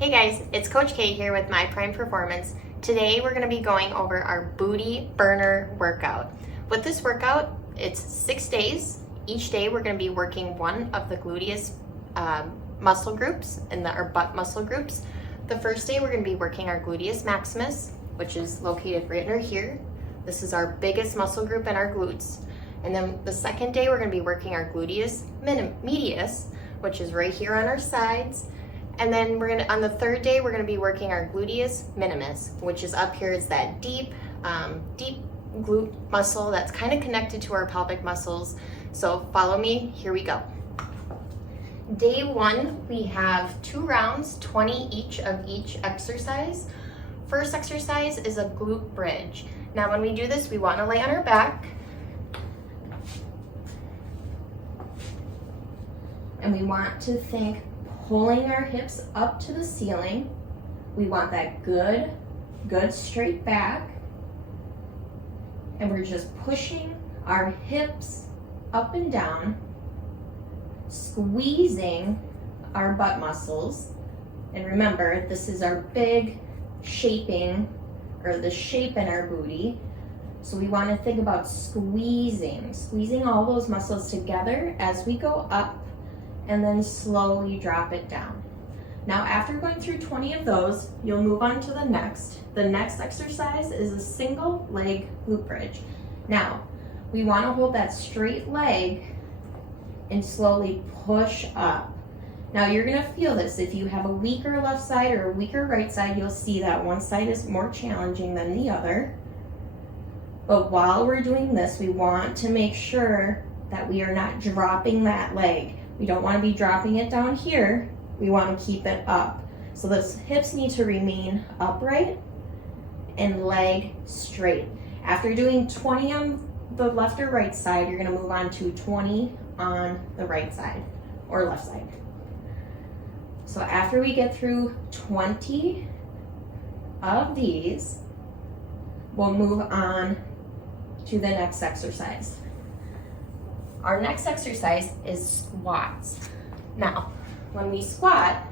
Hey guys, it's Coach K here with My Prime Performance. Today we're going to be going over our booty burner workout. With this workout, it's 6 days. Each day we're going to be working one of the gluteus muscle groups and our butt muscle groups. The first day we're going to be working our Gluteus Maximus, which is located right under here. This is our biggest muscle group in our glutes. And then the second day we're going to be working our Gluteus Medius, which is right here on our sides. And then on the third day, we're gonna be working our Gluteus Minimus, which is up here. It's that deep glute muscle that's kind of connected to our pelvic muscles. So follow me, here we go. Day one, we have 2 rounds, 20 each of each exercise. First exercise is a glute bridge. Now when we do this, we wanna lay on our back. And we want to think pulling our hips up to the ceiling. We want that good straight back. And we're just pushing our hips up and down, squeezing our butt muscles. And remember, this is our big shaping, or the shape in our booty. So we want to think about squeezing all those muscles together as we go up, and then slowly drop it down. Now after going through 20 of those, you'll move on to the next. The next exercise is a single leg glute bridge. Now, we wanna hold that straight leg and slowly push up. Now you're gonna feel this. If you have a weaker left side or a weaker right side, you'll see that one side is more challenging than the other. But while we're doing this, we want to make sure that we are not dropping that leg. We don't want to be dropping it down here. We want to keep it up. So the hips need to remain upright and leg straight. After doing 20 on the left or right side, you're going to move on to 20 on the right side or left side. So after we get through 20 of these, we'll move on to the next exercise. Our next exercise is squats. Now, when we squat,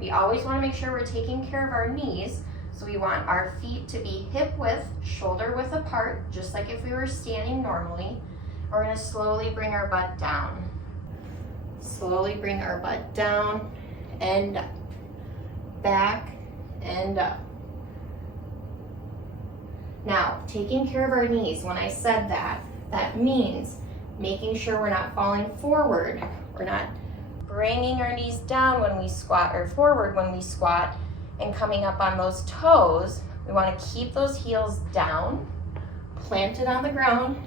we always want to make sure we're taking care of our knees. So we want our feet to be hip width, shoulder width apart, just like if we were standing normally. We're going to slowly bring our butt down. Slowly bring our butt down and up. Back and up. Now, taking care of our knees, when I said that, that means making sure we're not falling forward. We're not bringing our knees down when we squat or forward when we squat and coming up on those toes. We want to keep those heels down, planted on the ground,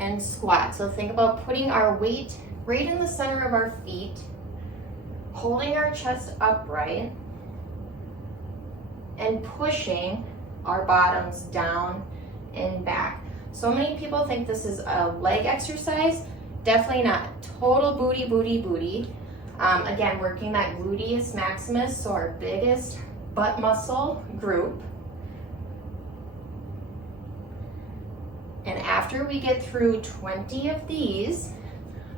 and squat. So think about putting our weight right in the center of our feet, holding our chest upright, and pushing our bottoms down and back. So many people think this is a leg exercise. Definitely not. Total booty, booty, booty. Again, working that Gluteus Maximus, so our biggest butt muscle group. And after we get through 20 of these,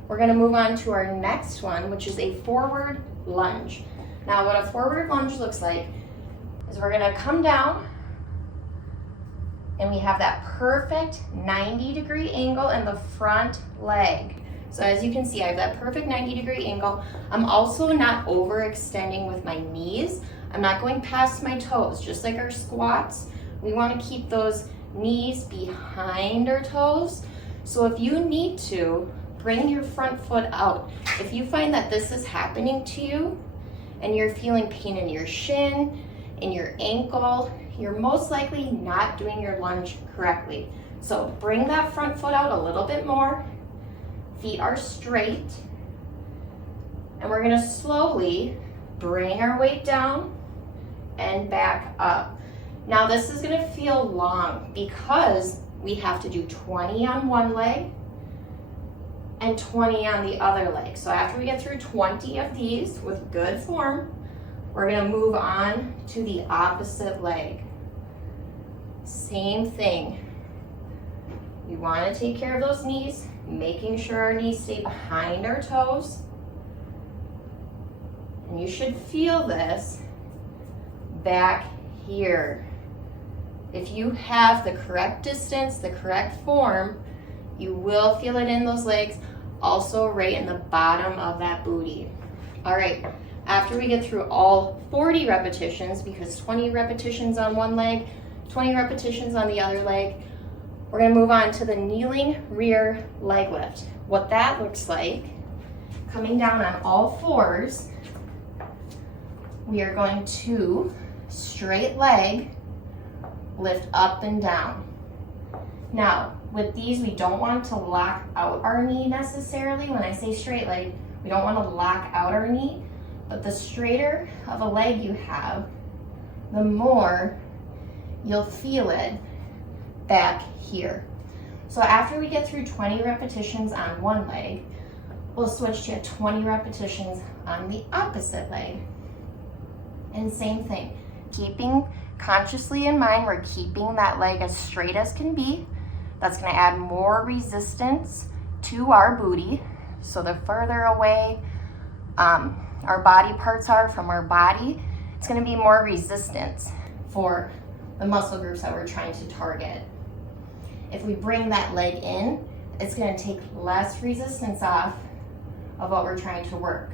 we're gonna move on to our next one, which is a forward lunge. Now what a forward lunge looks like is we're gonna come down, and we have that perfect 90-degree angle in the front leg. So as you can see, I have that perfect 90-degree angle. I'm also not overextending with my knees. I'm not going past my toes. Just like our squats, we want to keep those knees behind our toes. So if you need to, bring your front foot out. If you find that this is happening to you and you're feeling pain in your shin, in your ankle, you're most likely not doing your lunge correctly. So bring that front foot out a little bit more. Feet are straight. And we're gonna slowly bring our weight down and back up. Now this is gonna feel long because we have to do 20 on one leg and 20 on the other leg. So after we get through 20 of these with good form, we're gonna move on to the opposite leg. Same thing. We wanna take care of those knees, making sure our knees stay behind our toes. And you should feel this back here. If you have the correct distance, the correct form, you will feel it in those legs, also right in the bottom of that booty. All right, after we get through all 40 repetitions, because 20 repetitions on one leg, 20 repetitions on the other leg, we're gonna move on to the kneeling rear leg lift. What that looks like, coming down on all fours, we are going to straight leg, lift up and down. Now, with these, we don't want to lock out our knee necessarily. When I say straight leg, we don't want to lock out our knee, but the straighter of a leg you have, the more you'll feel it back here. So after we get through 20 repetitions on one leg, we'll switch to 20 repetitions on the opposite leg. And same thing, keeping consciously in mind, we're keeping that leg as straight as can be. That's gonna add more resistance to our booty. So the further away our body parts are from our body, it's gonna be more resistance for the muscle groups that we're trying to target. If we bring that leg in, it's gonna take less resistance off of what we're trying to work.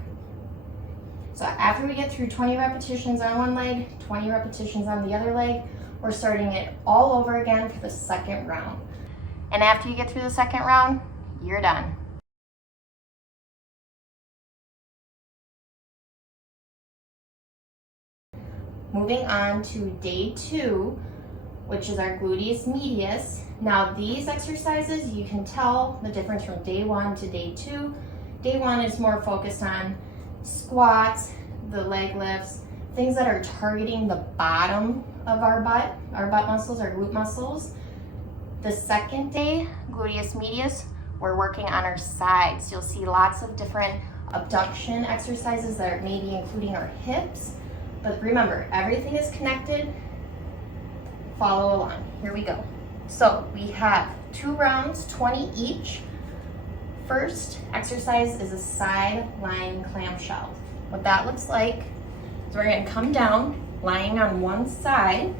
So after we get through 20 repetitions on one leg, 20 repetitions on the other leg, we're starting it all over again for the second round. And after you get through the second round, you're done. Moving on to day 2, which is our gluteus medius. Now these exercises, you can tell the difference from day 1 to day 2. Day 1 is more focused on squats, the leg lifts, things that are targeting the bottom of our butt muscles, our glute muscles. The second day, gluteus medius, we're working on our sides. You'll see lots of different abduction exercises that are maybe including our hips. But remember, everything is connected. Follow along. Here we go. So we have 2 rounds, 20 each. First exercise is a side lying clamshell. What that looks like is we're going to come down, lying on one side.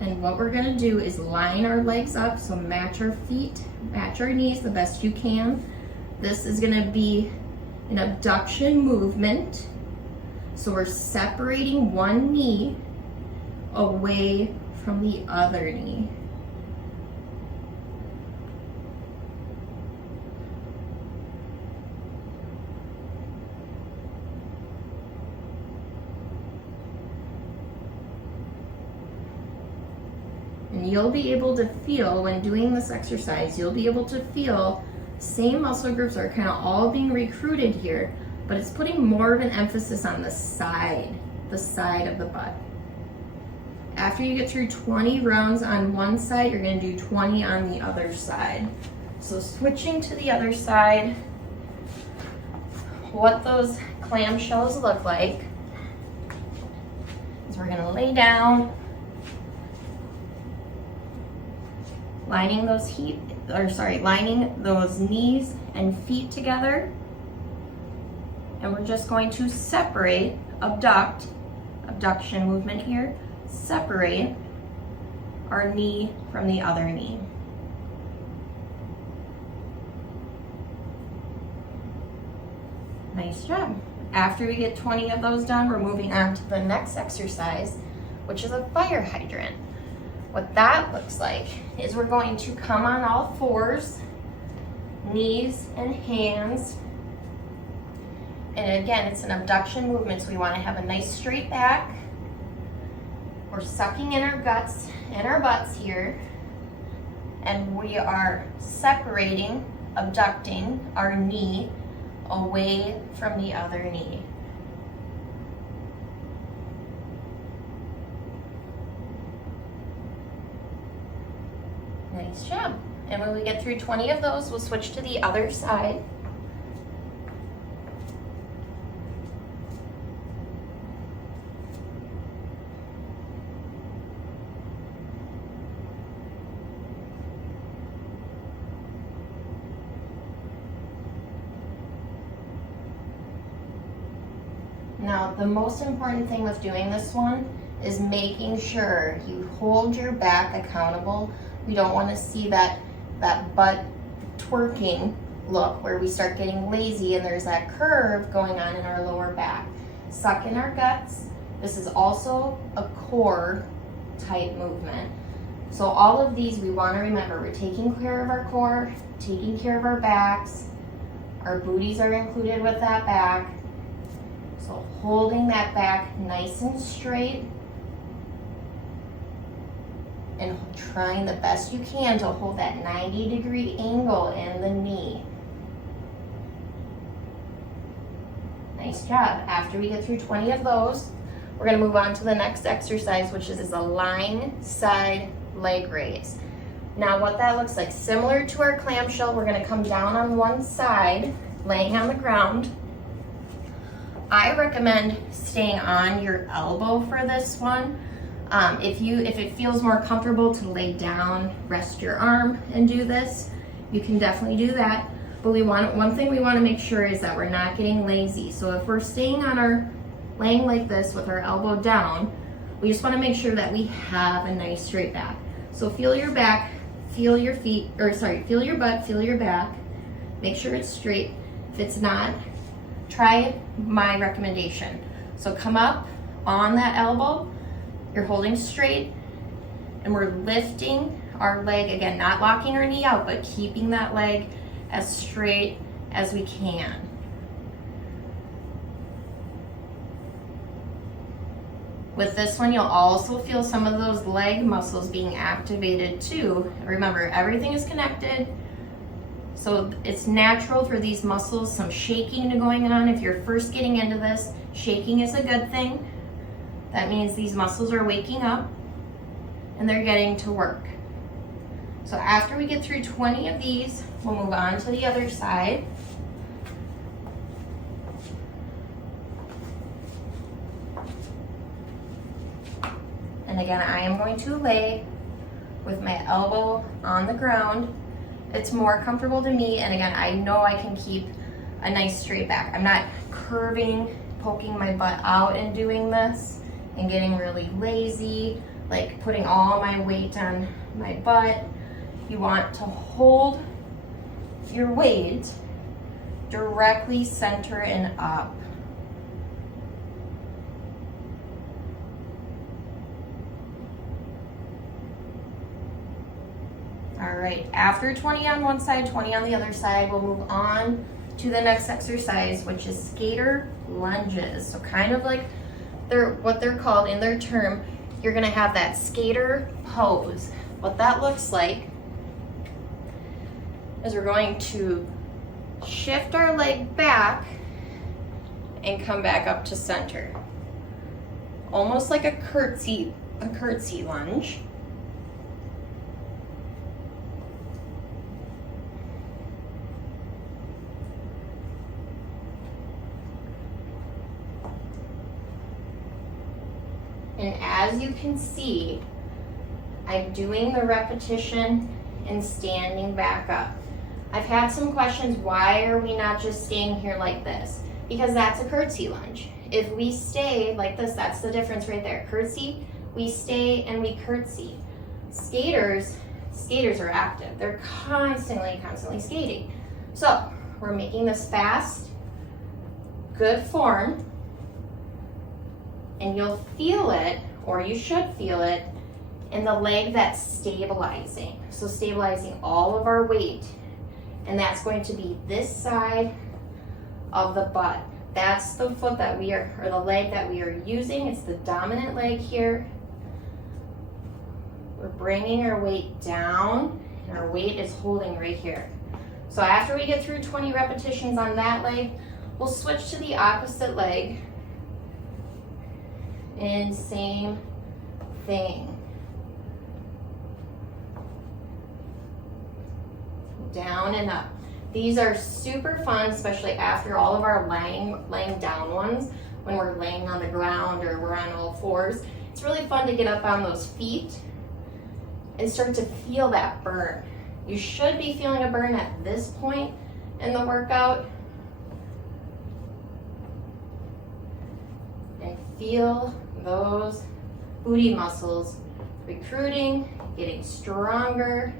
And what we're going to do is line our legs up, so match our feet, match our knees the best you can. This is going to be an abduction movement. So we're separating one knee away from the other knee. And you'll be able to feel, when doing this exercise, you'll be able to feel same muscle groups are kind of all being recruited here, but it's putting more of an emphasis on the side of the butt. After you get through 20 rounds on one side, you're going to do 20 on the other side. So switching to the other side, what those clamshells look like is we're going to lay down, lining those knees and feet together, and we're just going to separate, abduction movement here, separate our knee from the other knee. Nice job. After we get 20 of those done, we're moving on to the next exercise, which is a fire hydrant. What that looks like is we're going to come on all fours, knees and hands. And again, it's an abduction movement, so we want to have a nice straight back. We're sucking in our guts and our butts here, and we are separating, abducting our knee away from the other knee. Nice job. And when we get through 20 of those, we'll switch to the other side. Now, the most important thing with doing this one is making sure you hold your back accountable. We don't want to see that butt twerking look where we start getting lazy and there's that curve going on in our lower back. Suck in our guts. This is also a core type movement. So all of these we want to remember, we're taking care of our core, taking care of our backs. Our booties are included with that back. So holding that back nice and straight and trying the best you can to hold that 90-degree angle in the knee. Nice job. After we get through 20 of those, we're going to move on to the next exercise, which is a lying side leg raise. Now what that looks like, similar to our clamshell, we're going to come down on one side, laying on the ground. I recommend staying on your elbow for this one. If it feels more comfortable to lay down, rest your arm and do this, you can definitely do that. But one thing we want to make sure is that we're not getting lazy. So if we're staying on laying like this with our elbow down, we just want to make sure that we have a nice straight back. So feel your back, feel your feet, feel your butt, feel your back. Make sure it's straight. If it's not, try my recommendation. So come up on that elbow, you're holding straight, and we're lifting our leg, again, not locking our knee out, but keeping that leg as straight as we can. With this one, you'll also feel some of those leg muscles being activated too. Remember, everything is connected. So it's natural for these muscles, some shaking to going on. If you're first getting into this, shaking is a good thing. That means these muscles are waking up and they're getting to work. So after we get through 20 of these, we'll move on to the other side. And again, I am going to lay with my elbow on the ground. It's more comfortable to me, and again, I know I can keep a nice straight back. I'm not curving, poking my butt out and doing this and getting really lazy, like putting all my weight on my butt. You want to hold your weight directly center and up. All right, after 20 on one side, 20 on the other side, we'll move on to the next exercise, which is skater lunges. So kind of like what they're called in their term, you're gonna have that skater pose. What that looks like is we're going to shift our leg back and come back up to center. Almost like a curtsy lunge. And as you can see, I'm doing the repetition and standing back up. I've had some questions, why are we not just staying here like this? Because that's a curtsy lunge. If we stay like this, that's the difference right there. Curtsy, we stay and we curtsy. Skaters are active. They're constantly skating. So we're making this fast, good form, and you'll feel it, or you should feel it, in the leg that's stabilizing. So stabilizing all of our weight. And that's going to be this side of the butt. That's the foot that we are, or the leg that we are using. It's the dominant leg here. We're bringing our weight down, and our weight is holding right here. So after we get through 20 repetitions on that leg, we'll switch to the opposite leg. And same thing. Down and up. These are super fun, especially after all of our laying down ones, when we're laying on the ground or we're on all fours. It's really fun to get up on those feet and start to feel that burn. You should be feeling a burn at this point in the workout. feel those booty muscles recruiting, getting stronger,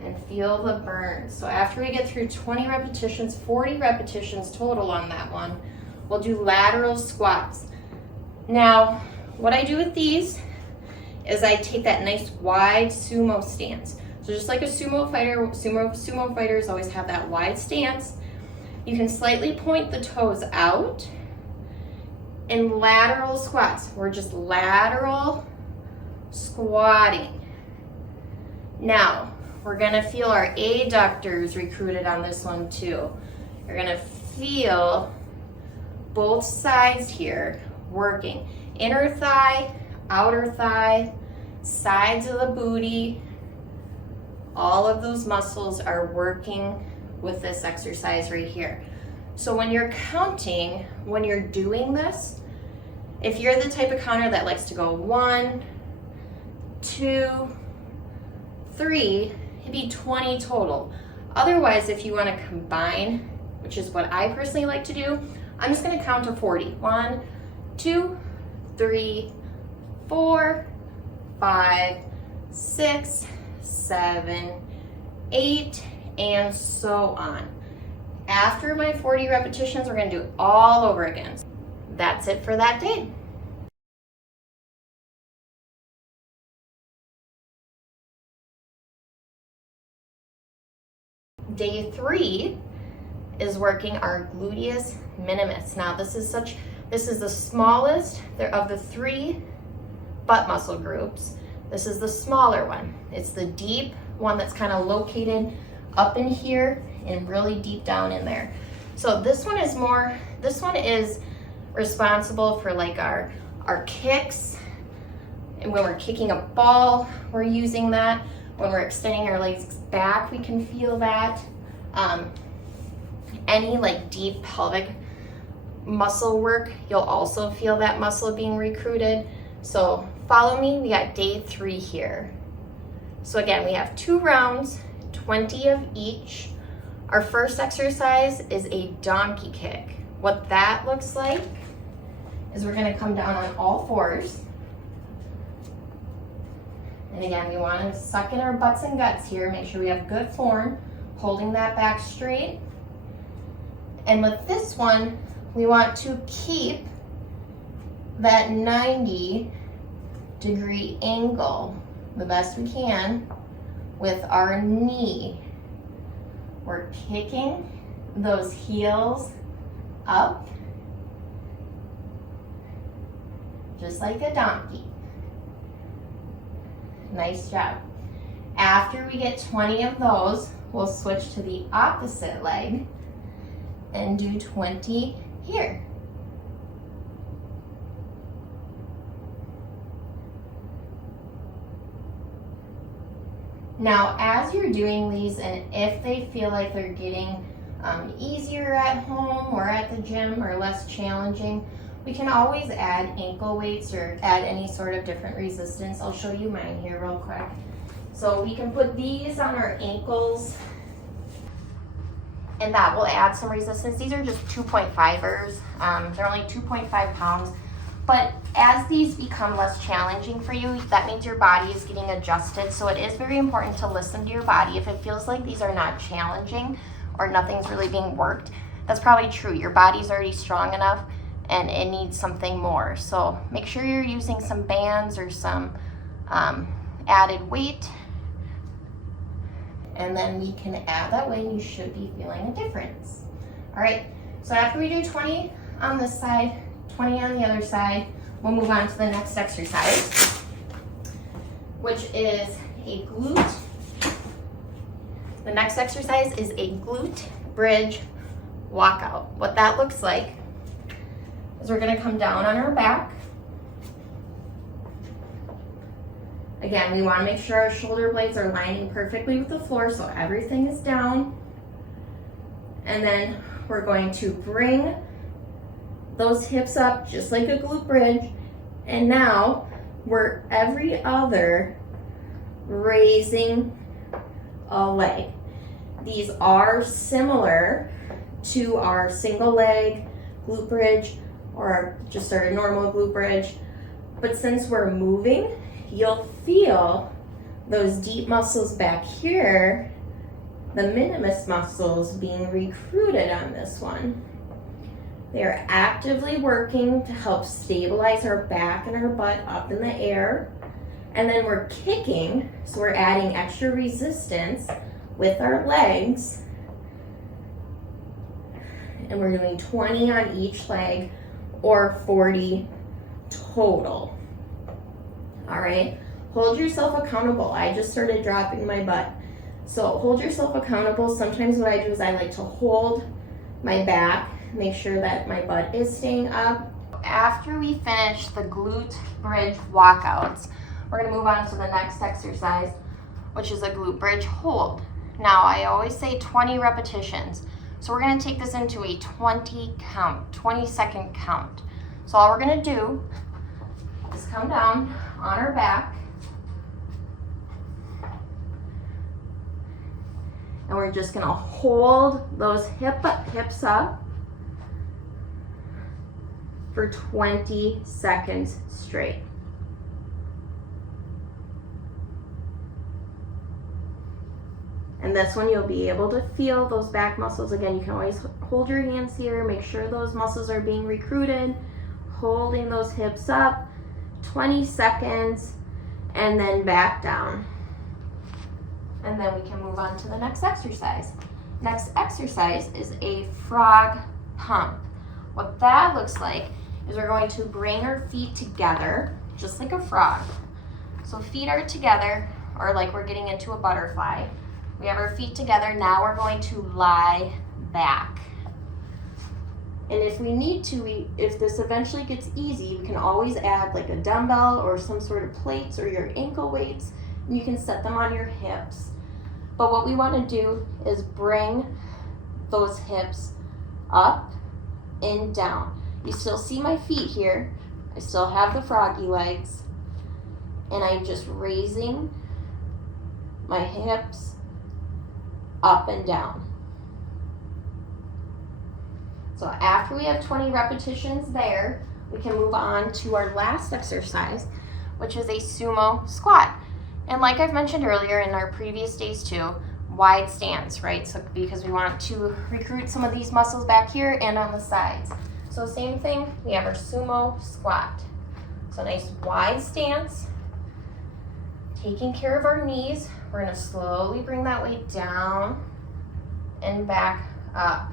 and feel the burn. So after we get through 20 repetitions, 40 repetitions total on that one, we'll do lateral squats. Now, what I do with these is I take that nice wide sumo stance. So just like a sumo fighter, sumo fighters always have that wide stance. You can slightly point the toes out. In lateral squats, we're just lateral squatting. Now, we're gonna feel our adductors recruited on this one too. You're gonna feel both sides here working. Inner thigh, outer thigh, sides of the booty. All of those muscles are working with this exercise right here. So when you're counting, when you're doing this, if you're the type of counter that likes to go 1, 2, 3, it'd be 20 total. Otherwise, if you want to combine, which is what I personally like to do, I'm just going to count to 40. 1, 2, 3, 4, 5, 6, 7, 8, and so on. After my 40 repetitions, we're going to do it all over again. That's it for that day. Day 3 is working our Gluteus Minimus. Now this is the smallest of the 3 butt muscle groups. This is the smaller one. It's the deep one that's kind of located up in here and really deep down in there. So this one is responsible for like our kicks, and when we're kicking a ball, we're using that. When we're extending our legs back, we can feel that. Any like deep pelvic muscle work, you'll also feel that muscle being recruited. So follow me, we got day 3 here. So again, we have 2 rounds, 20 of each. Our first exercise is a donkey kick. What that looks like is we're gonna come down on all 4s. And again, we wanna suck in our butts and guts here, make sure we have good form, holding that back straight. And with this one, we want to keep that 90-degree angle the best we can with our knee. We're kicking those heels up, just like a donkey. Nice job. After we get 20 of those, we'll switch to the opposite leg and do 20 here. Now, as you're doing these, and if they feel like they're getting easier at home or at the gym or less challenging, we can always add ankle weights or add any sort of different resistance. I'll show you mine here real quick. So we can put these on our ankles, and that will add some resistance. These are just 2.5ers. They're only 2.5 pounds. But as these become less challenging for you, that means your body is getting adjusted. So it is very important to listen to your body. If it feels like these are not challenging or nothing's really being worked, that's probably true. Your body's already strong enough and it needs something more. So make sure you're using some bands or some added weight. And then we can add that weight and you should be feeling a difference. All right, so after we do 20 on this side, 20 on the other side, we'll move on to the next exercise, which is a glute. The next exercise is a glute bridge walkout. What that looks like is we're gonna come down on our back. Again, we wanna make sure our shoulder blades are lining perfectly with the floor so everything is down. And then we're going to bring those hips up just like a glute bridge. And now we're every other raising a leg. These are similar to our single leg glute bridge or just our normal glute bridge. But since we're moving, you'll feel those deep muscles back here, the minimus muscles, being recruited on this one. They are actively working to help stabilize our back and our butt up in the air. And then we're kicking, so we're adding extra resistance with our legs. And we're doing 20 on each leg or 40 total. All right, hold yourself accountable. I just started dropping my butt. So hold yourself accountable. Sometimes what I do is I like to hold my back, make sure that my butt is staying up. After we finish the glute bridge walkouts, we're gonna move on to the next exercise, which is a glute bridge hold. Now, I always say 20 repetitions. So we're gonna take this into a 20-second count. So all we're gonna do is come down on our back, and we're just gonna hold those hips up for 20 seconds straight. And this one you'll be able to feel those back muscles. Again, you can always hold your hands here, make sure those muscles are being recruited, holding those hips up, 20 seconds, and then back down. And then we can move on to the next exercise. Next exercise is a frog pump. What that looks like is we're going to bring our feet together, just like a frog. So feet are together, or like we're getting into a butterfly. We have our feet together. Now we're going to lie back. And if we need to, if this eventually gets easy, we can always add like a dumbbell or some sort of plates or your ankle weights, and you can set them on your hips. But what we want to do is bring those hips up and down. You still see my feet here. I still have the froggy legs. And I'm just raising my hips up and down. So after we have 20 repetitions there, we can move on to our last exercise, which is a sumo squat. And like I've mentioned earlier in our previous days too, wide stance, right? So because we want to recruit some of these muscles back here and on the sides. So same thing, we have our sumo squat. So nice wide stance, taking care of our knees. We're gonna slowly bring that weight down and back up.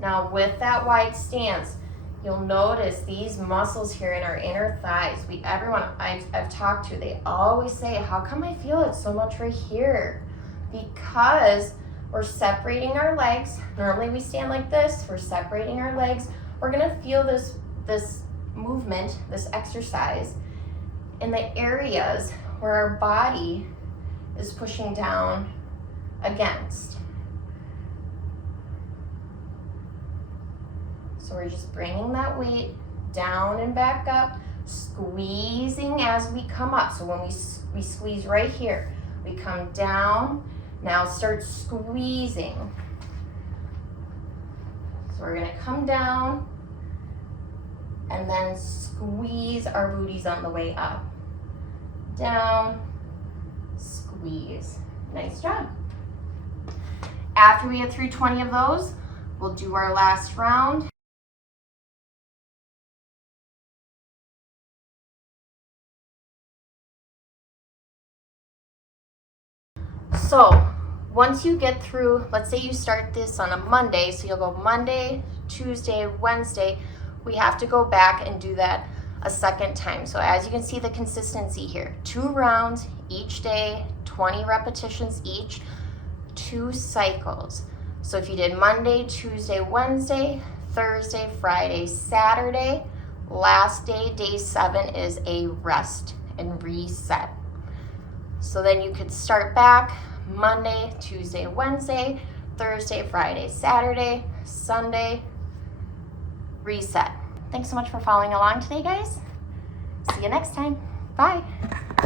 Now with that wide stance, you'll notice these muscles here in our inner thighs. Everyone I've talked to, they always say, how come I feel it so much right here? Because we're separating our legs. Normally we stand like this, we're separating our legs. We're gonna feel this movement, this exercise, in the areas where our body is pushing down against. So we're just bringing that weight down and back up, squeezing as we come up. So when we squeeze right here, we come down, now start squeezing. So we're gonna come down and then squeeze our booties on the way up. Down, squeeze. Nice job. After we get through 20 of those, we'll do our last round. So once you get through, let's say you start this on a Monday, so you'll go Monday, Tuesday, Wednesday, we have to go back and do that a second time. So as you can see the consistency here, 2 rounds each day, 20 repetitions each, 2 cycles. So if you did Monday, Tuesday, Wednesday, Thursday, Friday, Saturday, last day, day 7 is a rest and reset. So then you could start back Monday, Tuesday, Wednesday, Thursday, Friday, Saturday, Sunday, reset. Thanks so much for following along today, guys. See you next time. Bye.